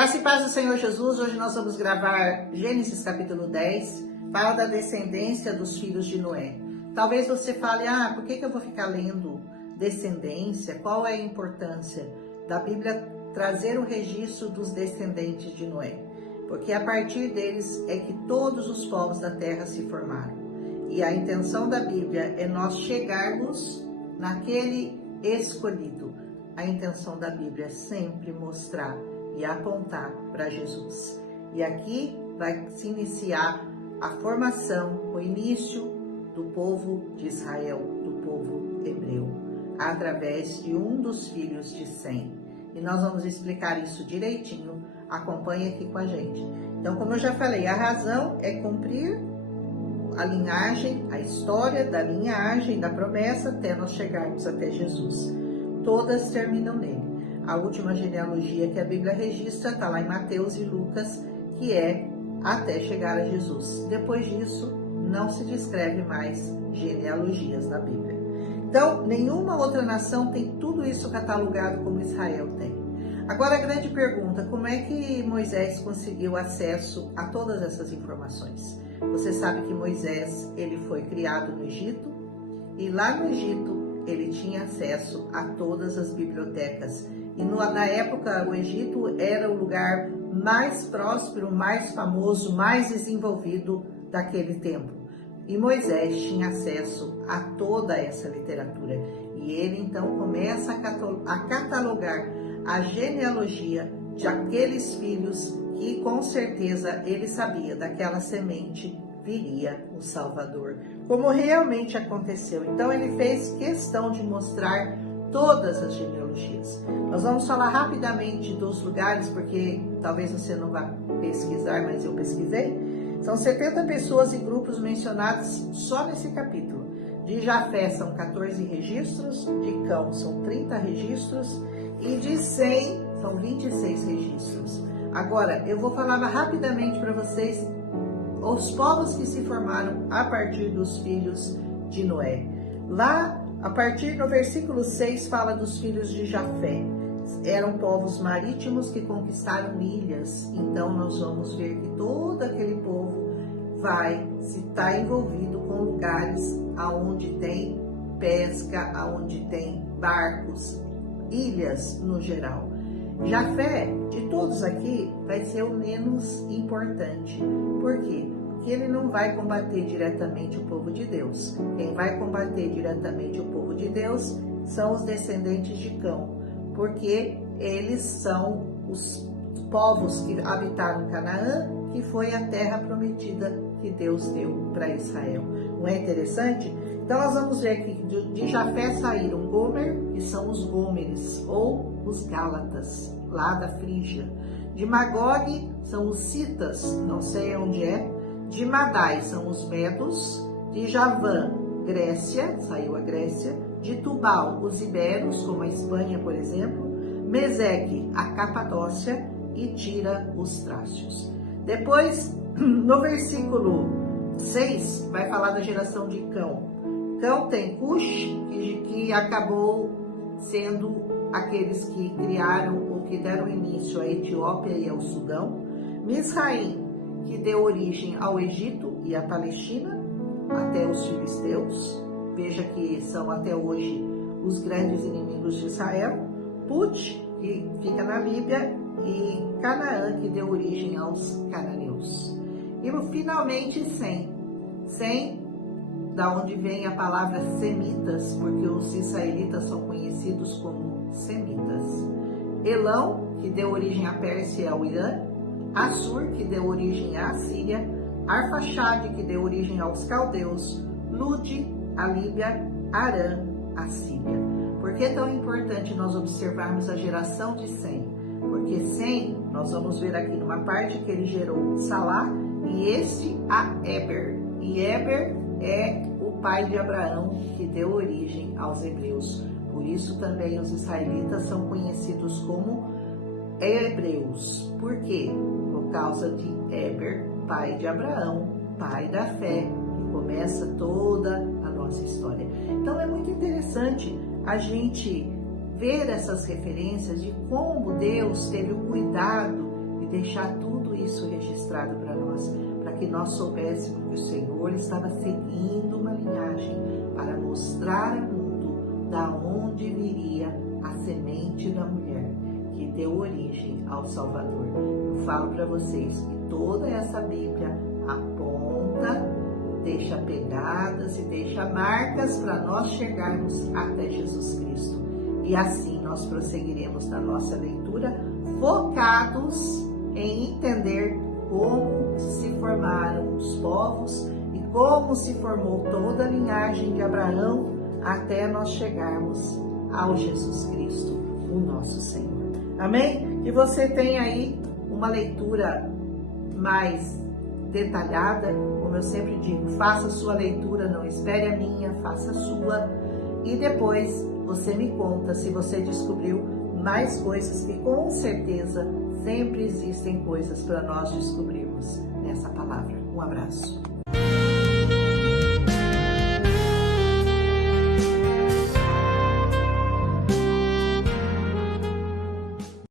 Graça e paz do Senhor Jesus. Hoje nós vamos gravar Gênesis capítulo 10, fala da descendência dos filhos de Noé. Talvez você fale, por que eu vou ficar lendo descendência? Qual é a importância da Bíblia trazer o registro dos descendentes de Noé? Porque a partir deles é que todos os povos da terra se formaram. E a intenção da Bíblia é nós chegarmos naquele escolhido. A intenção da Bíblia é sempre mostrar e apontar para Jesus. E aqui vai se iniciar a formação, o início do povo de Israel, do povo hebreu, através de um dos filhos de Sem. E nós vamos explicar isso direitinho, acompanhe aqui com a gente. Então, como eu já falei, a razão é cumprir a linhagem, a história da linhagem, da promessa, até nós chegarmos até Jesus. Todas terminam nele. A última genealogia que a Bíblia registra está lá em Mateus e Lucas, que é até chegar a Jesus. Depois disso, não se descreve mais genealogias na Bíblia. Então, nenhuma outra nação tem tudo isso catalogado como Israel tem. Agora, a grande pergunta, como é que Moisés conseguiu acesso a todas essas informações? Você sabe que Moisés, ele foi criado no Egito, e lá no Egito, ele tinha acesso a todas as bibliotecas. E na época, o Egito era o lugar mais próspero, mais famoso, mais desenvolvido daquele tempo. E Moisés tinha acesso a toda essa literatura. E ele, então, começa a catalogar a genealogia de aqueles filhos que, com certeza, ele sabia daquela semente viria o Salvador, como realmente aconteceu. Então, ele fez questão de mostrar todas as genealogias. Nós vamos falar rapidamente dos lugares, porque talvez você não vá pesquisar, mas eu pesquisei. São 70 pessoas e grupos mencionados só nesse capítulo. De Jafé são 14 registros, de Cão são 30 registros e de Sem são 26 registros. Agora, eu vou falar rapidamente para vocês os povos que se formaram a partir dos filhos de Noé. Lá, a partir do versículo 6, fala dos filhos de Jafé. Eram povos marítimos que conquistaram ilhas. Então, nós vamos ver que todo aquele povo vai estar envolvido com lugares aonde tem pesca, aonde tem barcos, ilhas no geral. Jafé, de todos aqui, vai ser o menos importante. Por quê? Porque ele não vai combater diretamente o povo de Deus. Quem vai combater diretamente o povo de Deus são os descendentes de Cão, porque eles são os povos que habitaram Canaã, que foi a terra prometida que Deus deu para Israel. Não é interessante? Então nós vamos ver que de Jafé saíram Gomer, que são os Gômeres, ou os Gálatas, lá da Frígia. De Magog são os Citas, não sei onde é. De Madai são os Medos. De Javã, Grécia, saiu a Grécia. De Tubal, os Iberos, como a Espanha, por exemplo. Meseque, a Capadócia. E Tira, os Trácios. Depois, no versículo 6, vai falar da geração de Cão. Cão tem Cush, que acabou sendo aqueles que criaram ou que deram início à Etiópia e ao Sudão. Misraim, que deu origem ao Egito e à Palestina, até os filisteus. Veja que são até hoje os grandes inimigos de Israel. Put, que fica na Líbia, e Canaã, que deu origem aos cananeus. E finalmente Sem. Sem, da onde vem a palavra semitas, porque os israelitas são conhecidos como semitas. Elão, que deu origem à Pérsia e ao Irã. Assur, que deu origem à Síria. Arfaxade, que deu origem aos caldeus. Lud, a Líbia. Arã, a Síria. Por que é tão importante nós observarmos a geração de Sem? Porque Sem, nós vamos ver aqui numa parte que ele gerou Salá e este a Eber. E Eber é o pai de Abraão, que deu origem aos hebreus. Por isso também os israelitas são conhecidos como hebreus. Por quê? Por causa de Eber, pai de Abraão, pai da fé, que começa toda a nossa história. Então é muito interessante a gente ver essas referências de como Deus teve o cuidado deixar tudo isso registrado para nós, para que nós soubéssemos que o Senhor estava seguindo uma linhagem para mostrar ao mundo da onde viria a semente da mulher que deu origem ao Salvador. Eu falo para vocês que toda essa Bíblia aponta, deixa pegadas e deixa marcas para nós chegarmos até Jesus Cristo. E assim nós prosseguiremos na nossa leitura, focados em entender como se formaram os povos e como se formou toda a linhagem de Abraão até nós chegarmos ao Jesus Cristo, o nosso Senhor. Amém? Que você tenha aí uma leitura mais detalhada, como eu sempre digo, faça a sua leitura, não espere a minha, faça a sua, e depois você me conta se você descobriu mais coisas, que com certeza sempre existem coisas para nós descobrirmos nessa palavra. Um abraço.